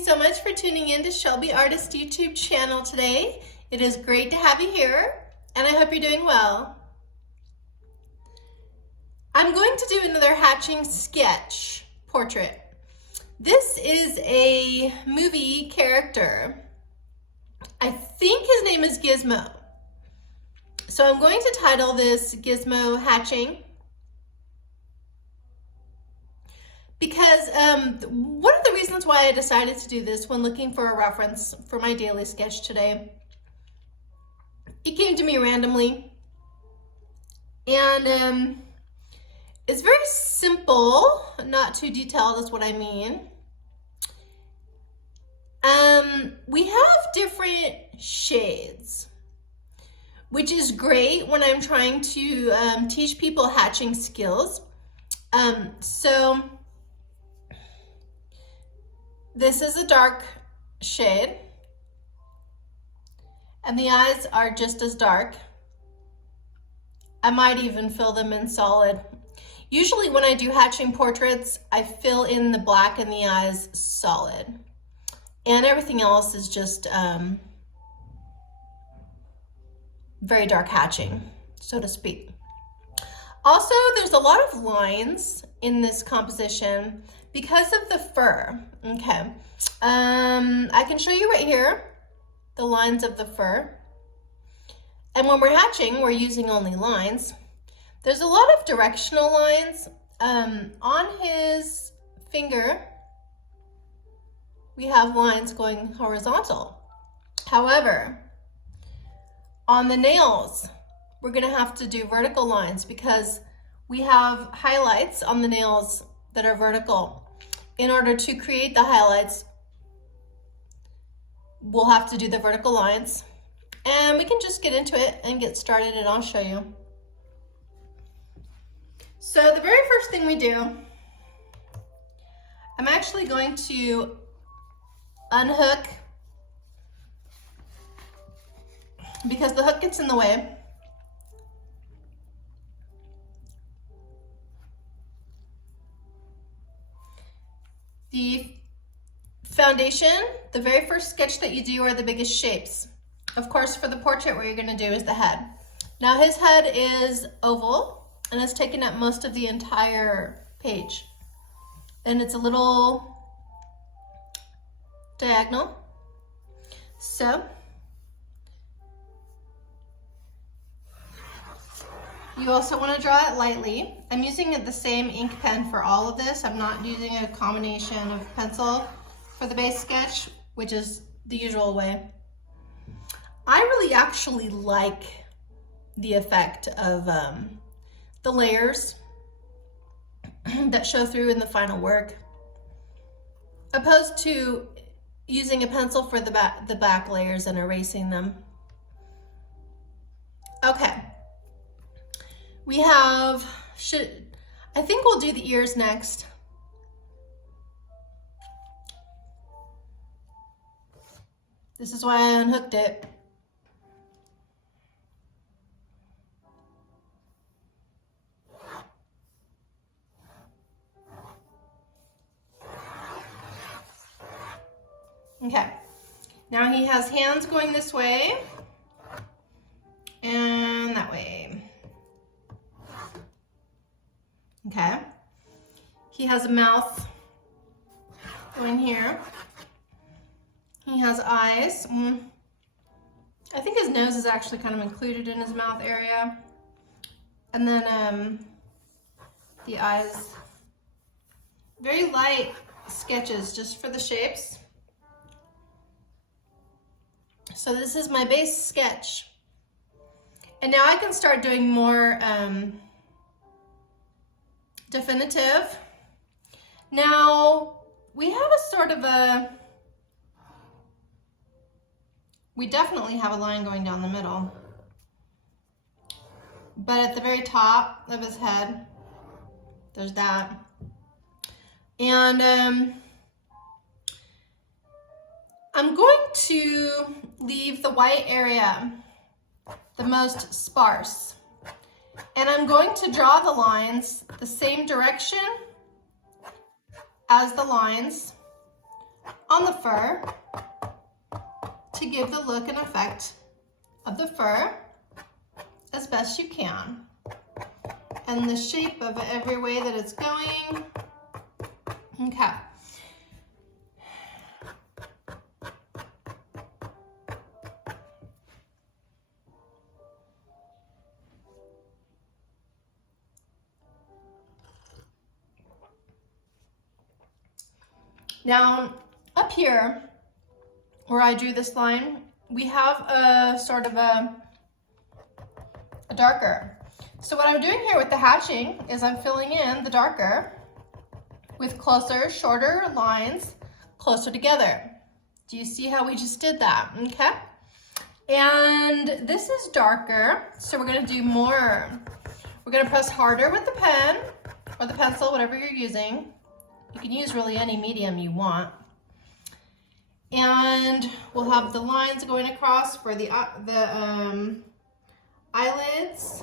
you so much for tuning in to Shelby Artist YouTube channel today. It is great to have you here, and I hope you're doing well. I'm going to do another hatching sketch portrait. This is a movie character. I think his name is Gizmo. So I'm going to title this Gizmo Hatching, because one of the reasons why I decided to do this when looking for a reference for my daily sketch today, it came to me randomly, and it's very simple, not too detailed is what I mean. We have different shades, which is great when I'm trying to teach people hatching skills. So this is a dark shade, and the eyes are just as dark. I might even fill them in solid. Usually when I do hatching portraits, I fill in the black in the eyes solid, and everything else is just very dark hatching, so to speak. Also, there's a lot of lines in this composition because of the fur. Okay, I can show you right here the lines of the fur. And when we're hatching, we're using only lines. There's a lot of directional lines. On his finger, we have lines going horizontal. However, on the nails, we're gonna have to do vertical lines because we have highlights on the nails that are vertical. In order to create the highlights, we'll have to do the vertical lines. And we can just get into it and get started, and I'll show you. So the very first thing we do, I'm actually going to unhook because the hook gets in the way. The foundation, the very first sketch that you do are the biggest shapes. Of course, for the portrait, what you're gonna do is the head. Now his head is oval and it's taking up most of the entire page. And it's a little diagonal. So you also want to draw it lightly. I'm using the same ink pen for all of this. I'm not using a combination of pencil for the base sketch, which is the usual way. I really actually like the effect of the layers that show through in the final work, opposed to using a pencil for the back layers and erasing them. Okay. We have, I think we'll do the ears next. This is why I unhooked it. Okay, now he has hands going this way and that way. Okay, he has a mouth going here. He has eyes. I think his nose is actually kind of included in his mouth area. And then the eyes. Very light sketches just for the shapes. So this is my base sketch. And now I can start doing more definitive. Now we have a sort of we definitely have a line going down the middle, but at the very top of his head, there's that. And I'm going to leave the white area the most sparse. And I'm going to draw the lines the same direction as the lines on the fur to give the look and effect of the fur as best you can. And the shape of every way that it's going. Okay. Now, up here, where I drew this line, we have a sort of a darker. So what I'm doing here with the hatching is I'm filling in the darker with closer, shorter lines closer together. Do you see how we just did that? Okay. And this is darker, so we're gonna do more. We're gonna press harder with the pen or the pencil, whatever you're using. You can use really any medium you want. And we'll have the lines going across for the eyelids.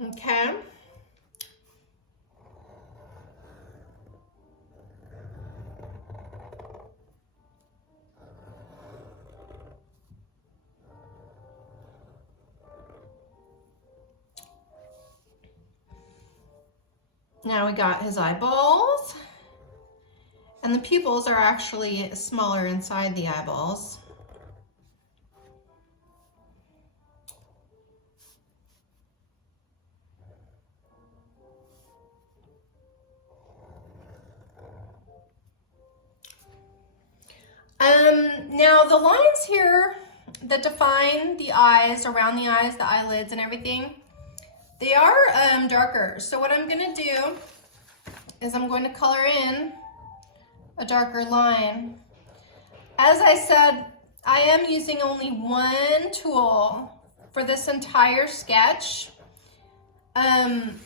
Okay. Now we got his eyeballs, and the pupils are actually smaller inside the eyeballs. Now the lines here that define the eyes, around the eyes, the eyelids and everything, they are darker. So what I'm gonna do is I'm going to color in a darker line. As I said, I am using only one tool for this entire sketch. I'm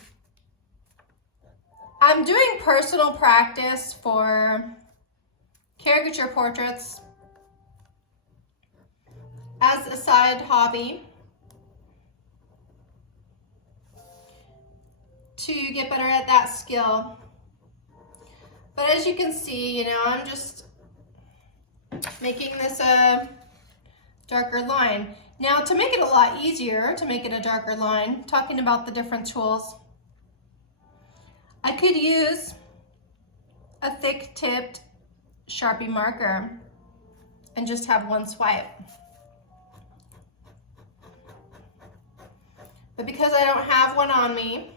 doing personal practice for caricature portraits as a side hobby to get better at that skill. But as you can see, you know, I'm just making this a darker line. Now, to make it a lot easier to make it a darker line, talking about the different tools, I could use a thick-tipped Sharpie marker and just have one swipe. But because I don't have one on me,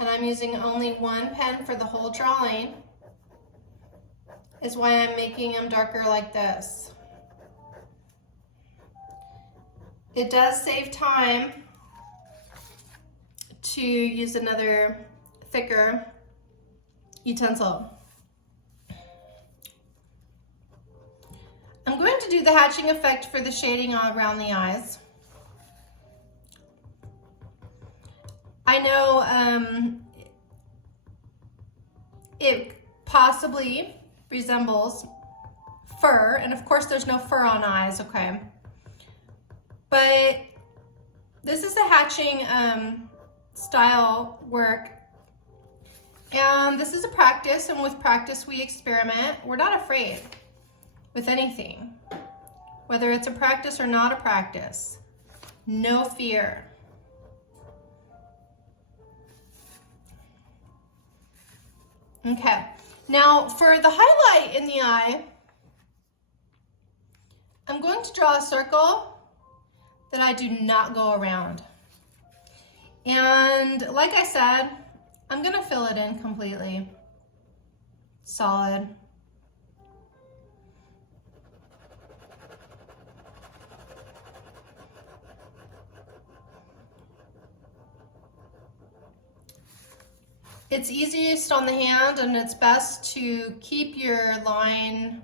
and I'm using only one pen for the whole drawing, is why I'm making them darker like this. It does save time to use another thicker utensil. I'm going to do the hatching effect for the shading all around the eyes. I know it possibly resembles fur, and of course there's no fur on eyes, okay? But this is a hatching style work, and this is a practice, and with practice we experiment. We're not afraid with anything, whether it's a practice or not a practice. No fear. Okay, now for the highlight in the eye, I'm going to draw a circle that I do not go around. And like I said, I'm gonna fill it in completely. Solid. It's easiest on the hand, and it's best to keep your line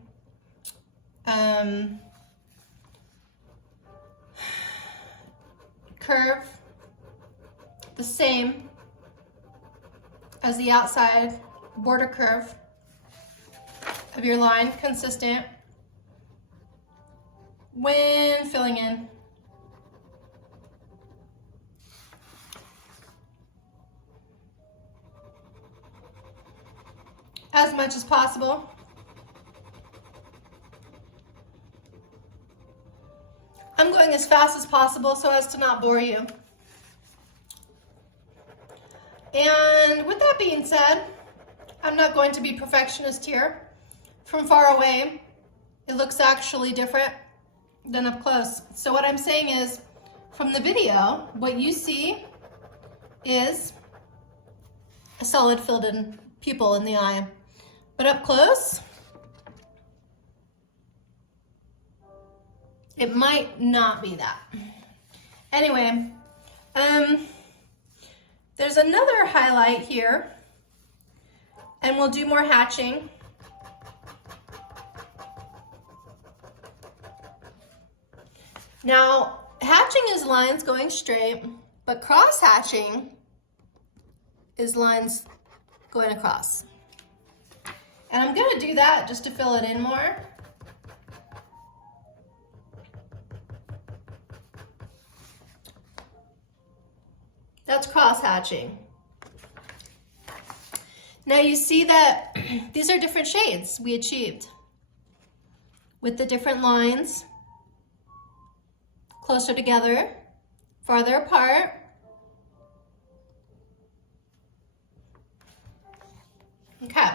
curve the same as the outside border curve of your line, consistent when filling in. as much as possible. I'm going as fast as possible so as to not bore you. And with that being said, I'm not going to be perfectionist here. From far away, it looks actually different than up close. So what I'm saying is, from the video, what you see is a solid filled in pupil in the eye. But up close, it might not be that. Anyway, there's another highlight here, and we'll do more hatching. Now, hatching is lines going straight, but cross hatching is lines going across. And I'm gonna do that just to fill it in more. That's cross hatching. Now you see that these are different shades we achieved with the different lines closer together, farther apart. Okay.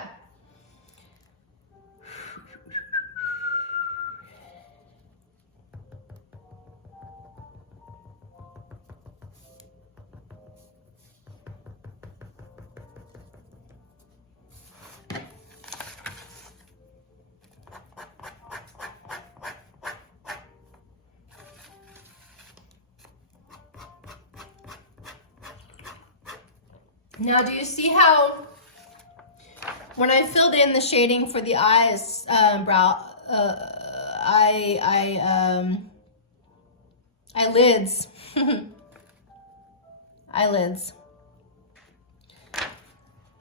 Now, do you see how when I filled in the shading for the eyes, eyelids, eyelids,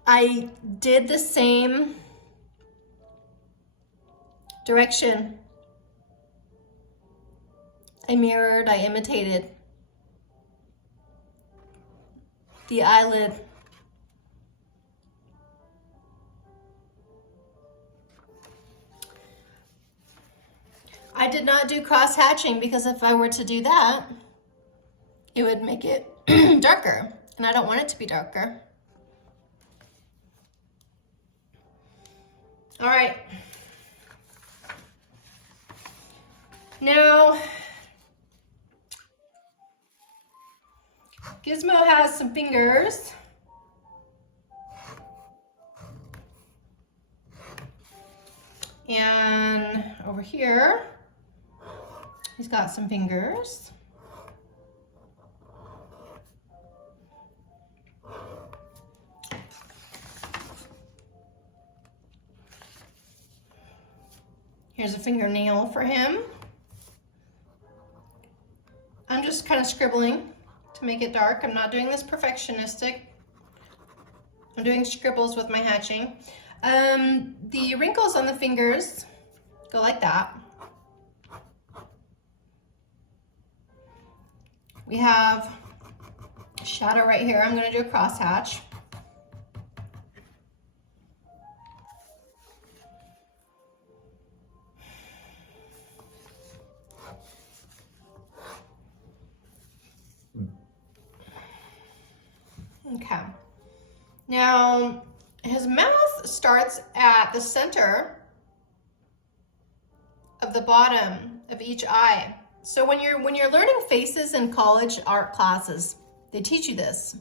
I did the same direction. I mirrored, I imitated the eyelid. I did not do cross hatching because if I were to do that, it would make it darker, and I don't want it to be darker. All right. Now, Gizmo has some fingers. And over here, he's got some fingers. Here's a fingernail for him. I'm just kind of scribbling to make it dark. I'm not doing this perfectionistic. I'm doing scribbles with my hatching. The wrinkles on the fingers go like that. We have a shadow right here. I'm going to do a cross hatch. Okay. Now, his mouth starts at the center of the bottom of each eye. So when you're learning faces in college art classes, they teach you this.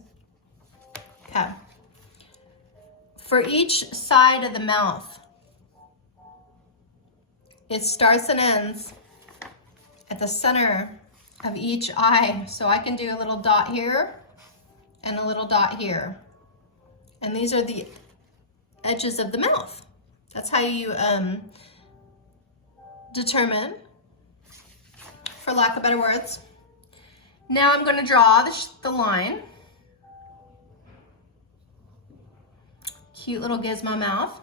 Okay. For each side of the mouth, it starts and ends at the center of each eye. So I can do a little dot here and a little dot here. And these are the edges of the mouth. That's how you determine, for lack of better words. Now I'm going to draw the line. Cute little Gizmo mouth.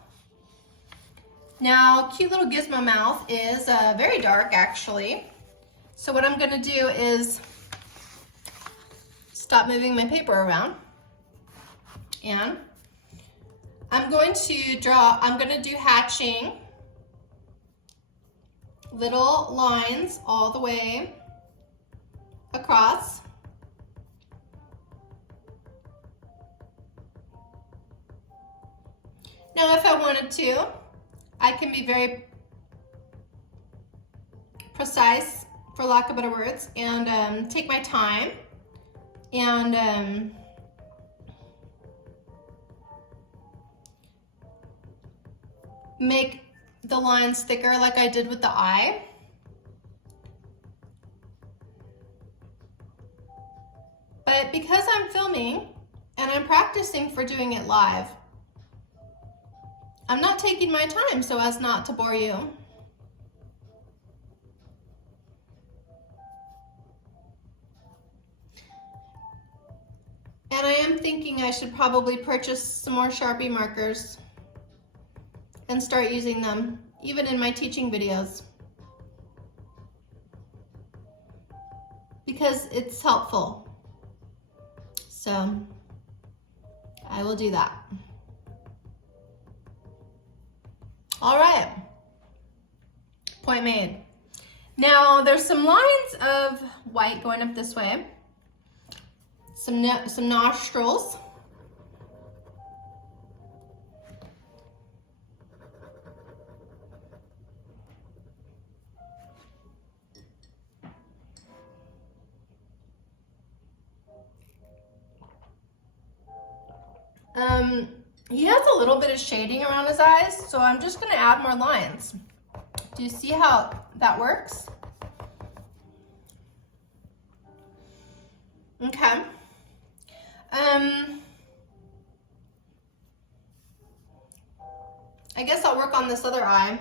Now, cute little Gizmo mouth is very dark, actually. So what I'm going to do is stop moving my paper around, and I'm going to do hatching, little lines all the way across. Now, if I wanted to, I can be very precise, for lack of better words, and take my time and make the lines thicker like I did with the eye. But because I'm filming and I'm practicing for doing it live, I'm not taking my time so as not to bore you. And I am thinking I should probably purchase some more Sharpie markers and start using them, even in my teaching videos, because it's helpful. So I will do that. All right, point made. Now there's some lines of white going up this way, some nostrils. He has a little bit of shading around his eyes, so I'm just gonna add more lines. Do you see how that works? Okay. I guess I'll work on this other eye.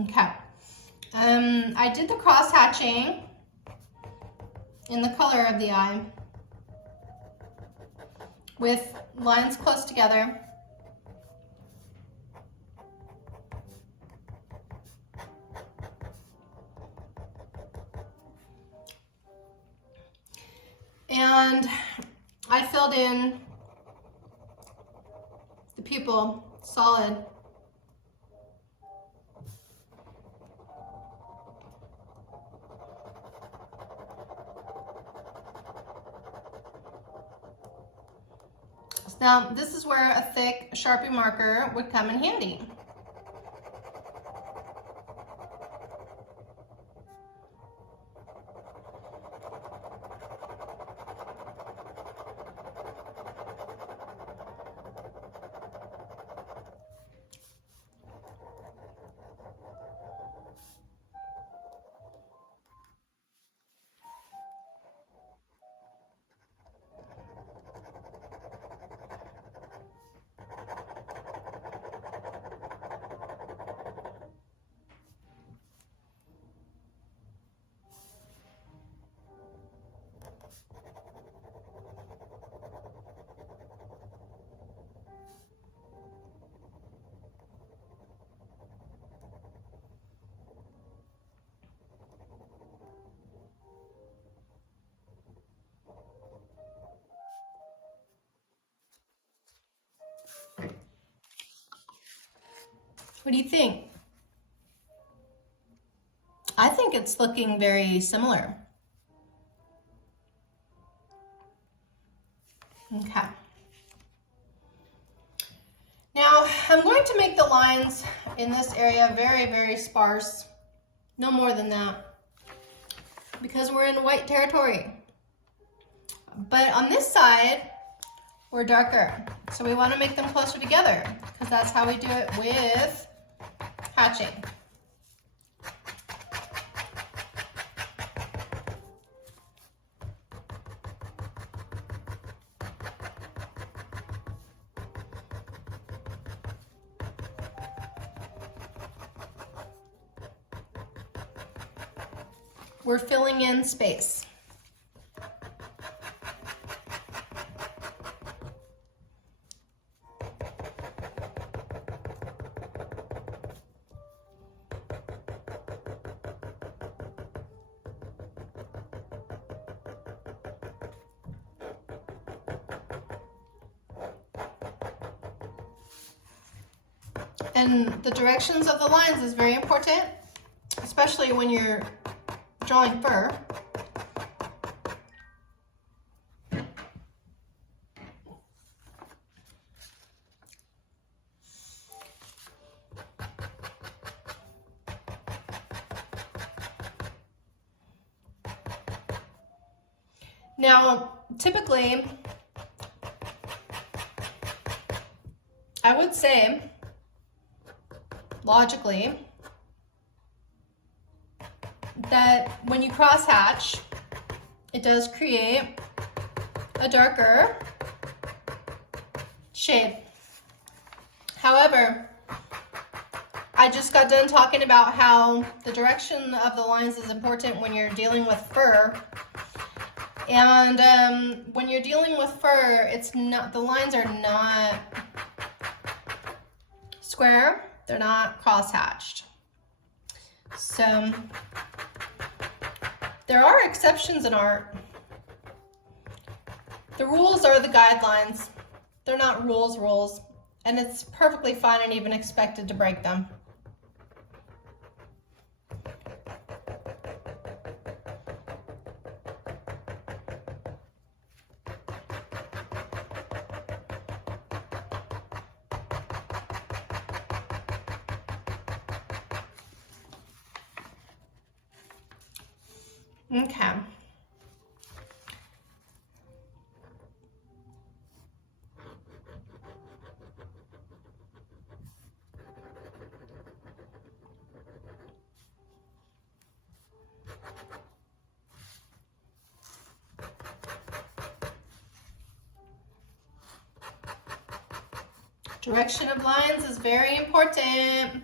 Okay. I did the cross hatching in the color of the eye with lines close together. And I filled in the pupil solid. Now, this is where a thick Sharpie marker would come in handy. What do you think? I think it's looking very similar. Okay. Now, I'm going to make the lines in this area very, very sparse. No more than that, because we're in white territory. But on this side, we're darker. So we want to make them closer together, because that's how we do it with hatching. We're filling in space. And the directions of the lines is very important, especially when you're drawing fur. Now, typically, I would say, logically, that when you cross hatch, it does create a darker shade. However, I just got done talking about how the direction of the lines is important when you're dealing with fur. And when you're dealing with fur, it's not, the lines are not square, they're not cross-hatched. So there are exceptions in art. The rules are the guidelines. They're not rules, and it's perfectly fine and even expected to break them. Okay. Direction of lines is very important.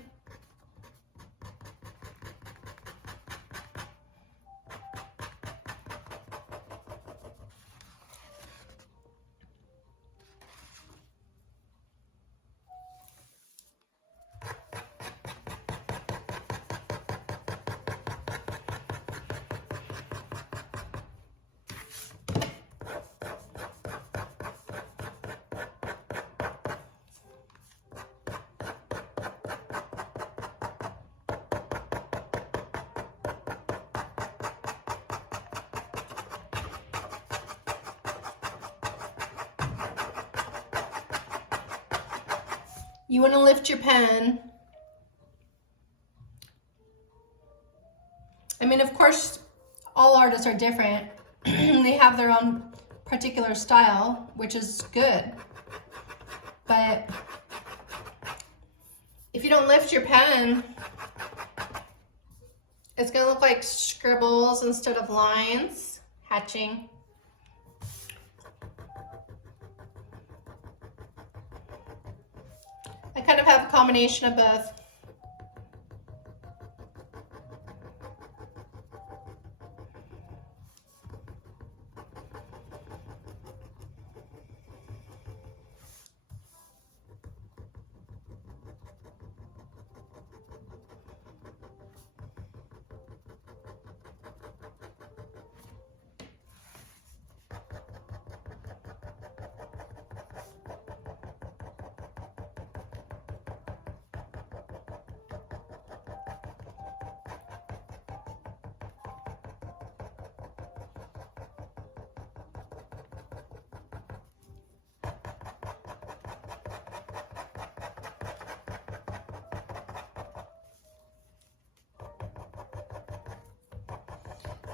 You want to lift your pen. I mean, of course, all artists are different. They have their own particular style, which is good. But if you don't lift your pen, it's going to look like scribbles instead of lines. Hatching. I kind of have a combination of both.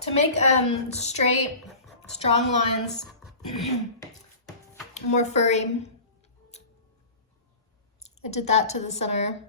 To make straight, strong lines more furry, I did that to the center.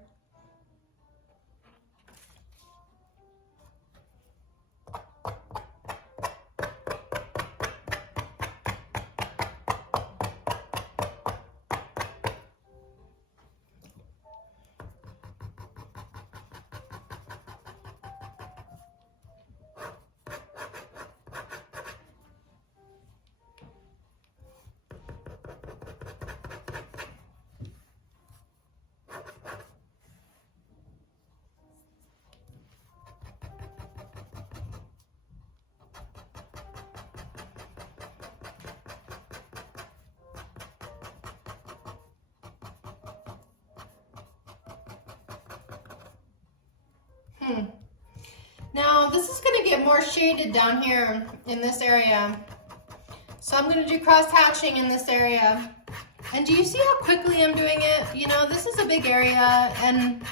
Now this is going to get more shaded down here in this area. So I'm going to do cross hatching in this area. And do you see how quickly I'm doing it? You know, this is a big area and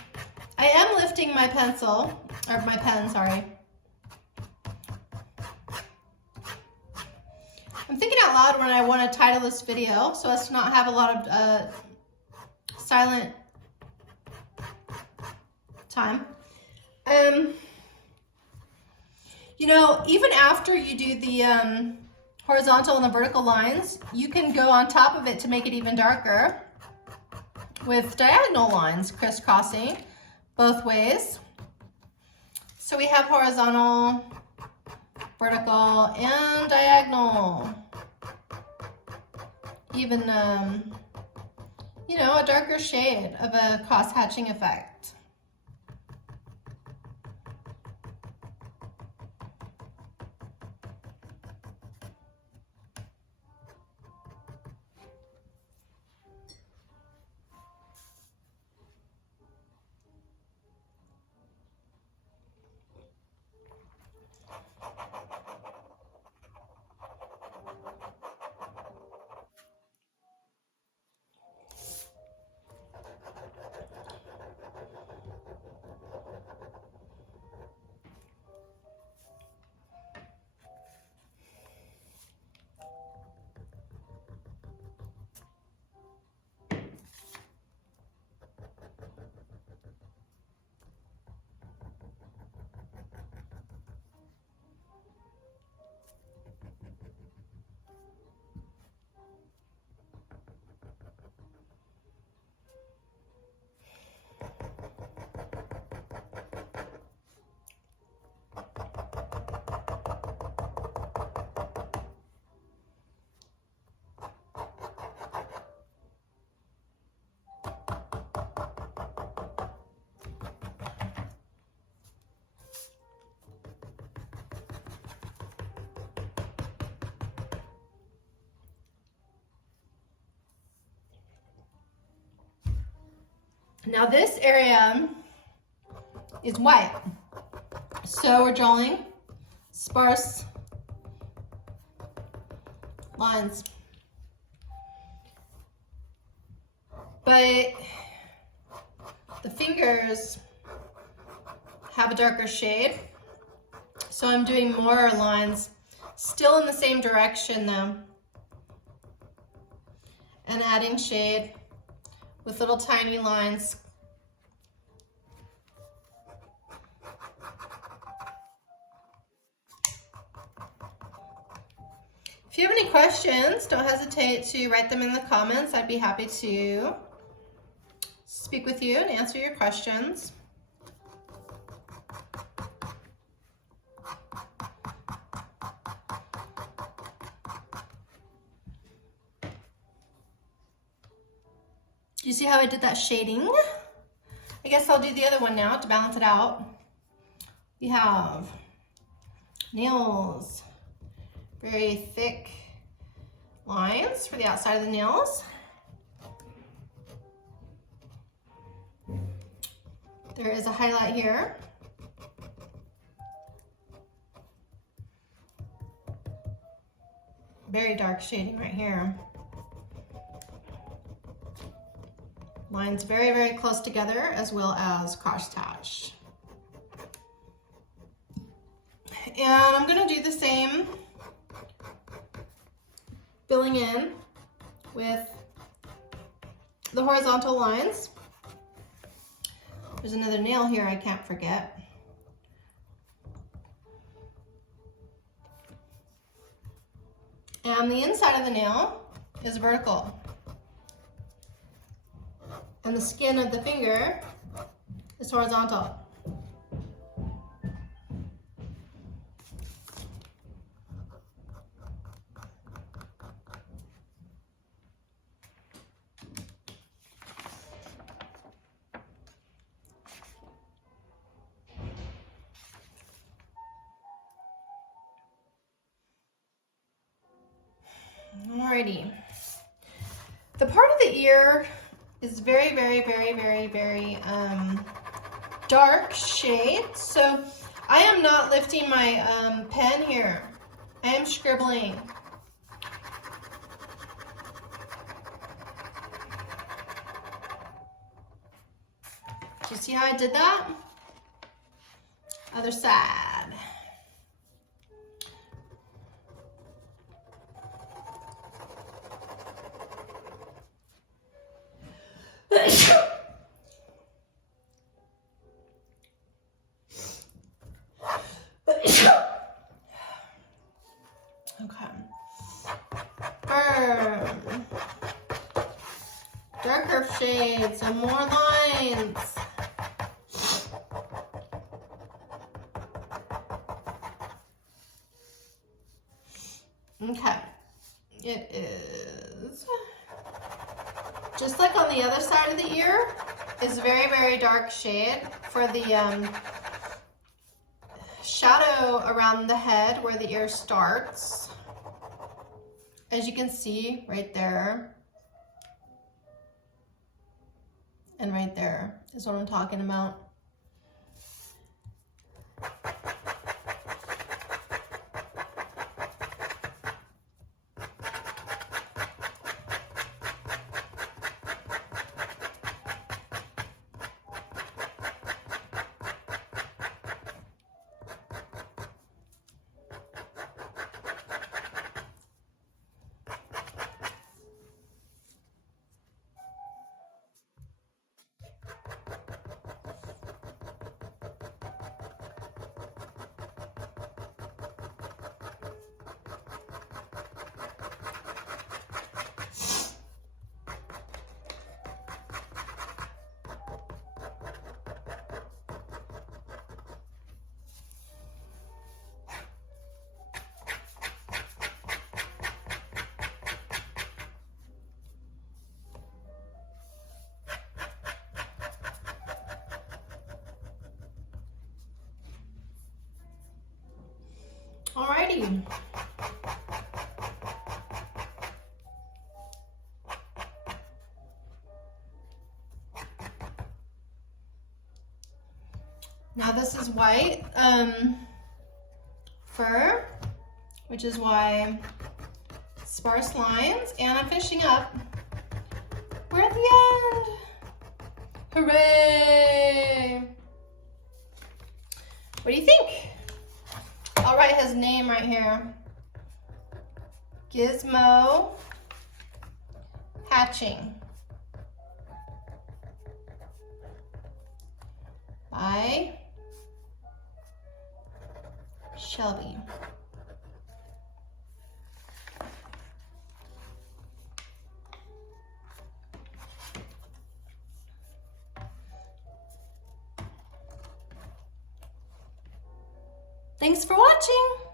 I am lifting my pencil, or my pen, sorry. I'm thinking out loud when I want to title this video so as to not have a lot of silent time. You know, even after you do the horizontal and the vertical lines, you can go on top of it to make it even darker with diagonal lines crisscrossing both ways. So we have horizontal, vertical, and diagonal. Even, you know, a darker shade of a cross-hatching effect. Now this area is white, so we're drawing sparse lines. But the fingers have a darker shade, so I'm doing more lines, still in the same direction though, and adding shade with little tiny lines. If you have any questions, don't hesitate to write them in the comments. I'd be happy to speak with you and answer your questions. Do you see how I did that shading? I guess I'll do the other one now to balance it out. We have nails, very thick lines for the outside of the nails. There is a highlight here. Very dark shading right here. Lines very, very close together as well as cross-hatched. And I'm gonna do the same, filling in with the horizontal lines. There's another nail here I can't forget. And the inside of the nail is vertical. And the skin of the finger is horizontal. Alrighty. The part of the ear is very dark shade, so I am not lifting my pen here. I am scribbling. Do you see how I did that? Other side. Okay. Burn. Darker shades, some more lines. Okay. It is just like on the other side of the ear. It's very dark shade for the shadow around the head where the ear starts. As you can see right there and right there is what I'm talking about. Alrighty. Now this is white fur, which is why sparse lines, and I'm finishing up. We're at the end. Hooray! What do you think? I'll write his name right here. Gizmo Hatching by Shelby. Thanks for watching.